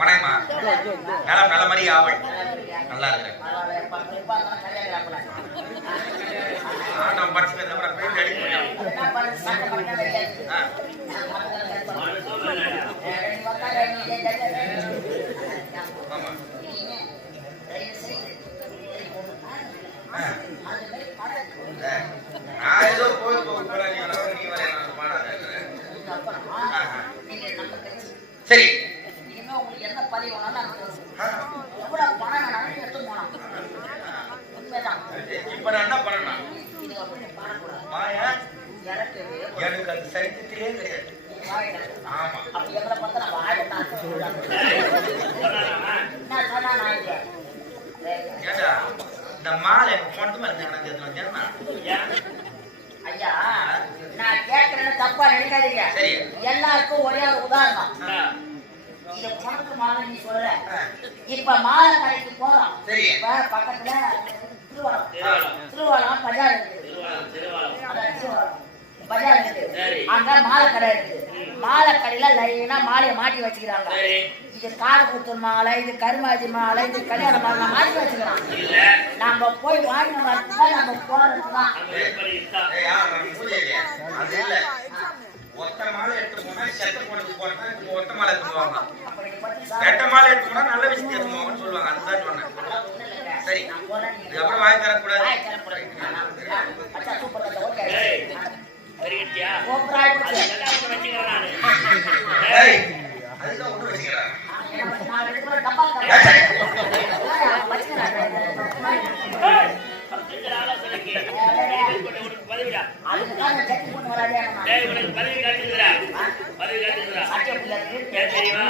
மனைமா நலம் நல்ல மாதிரி ஆவல் நல்லா இருக்கிறேன். நான் படிச்சுட்டு அப்புறம் பேசி அடிக்க ஆமா நான் ஏதோ போய் நீ வர சரி உங்களுக்கு என்ன பதிவு எவ்வளவு பணம் வேணாலும் எடுத்து போனான். உண்மைதான். இப்ப நான் என்ன பண்ணணும்? மாயா எனக்கு அது சரித்திலே கிடையாது. ஆமா அப்படி எங்களை பார்த்தா நான் வாழத்தான் ஏடா இந்த மாலை மட்டும் எனக்கு ஐயா நான் கேட்கறேன்னு தப்பா நினைக்காதீங்க. எல்லாருக்கும் ஒரே ஒரு உதாரணம். இது பணத்து மாலை நீ சொல்ற. இப்ப மாலை கடைக்கு போறோம். இப்ப பக்கத்துல திருவாலம் பஜார் இருக்குது. பஜார் இருக்குது. அங்க மாலை கடை இருக்குது. மாலை கடையில லைனா மாலையை மாட்டி வச்சுக்கிறாங்க. இது காரக்குத்தூர் மாலை, இது கருமாஜி மாலை, இது கல்யாண மாலை மாட்டி வச்சுக்கிறான். நாங்க போய் வாங்கின வரதுதான் நம்ம போறதுதான். ஒத்த மாலை எடுத்து போனா செத்த போனது போனா ஒத்த மாலை எடுத்துவாங்க. ரெட்ட மாலை எடுத்து போனா நல்ல விஷயம் எடுத்துவாங்கன்னு சொல்லுவாங்க. அதுதான் சொன்னேன். சரி அப்புறம் வாங்கி தரக்கூடாது. அதுதான் ஒண்ணு வச்சுக்கிறேன். தெரியுமா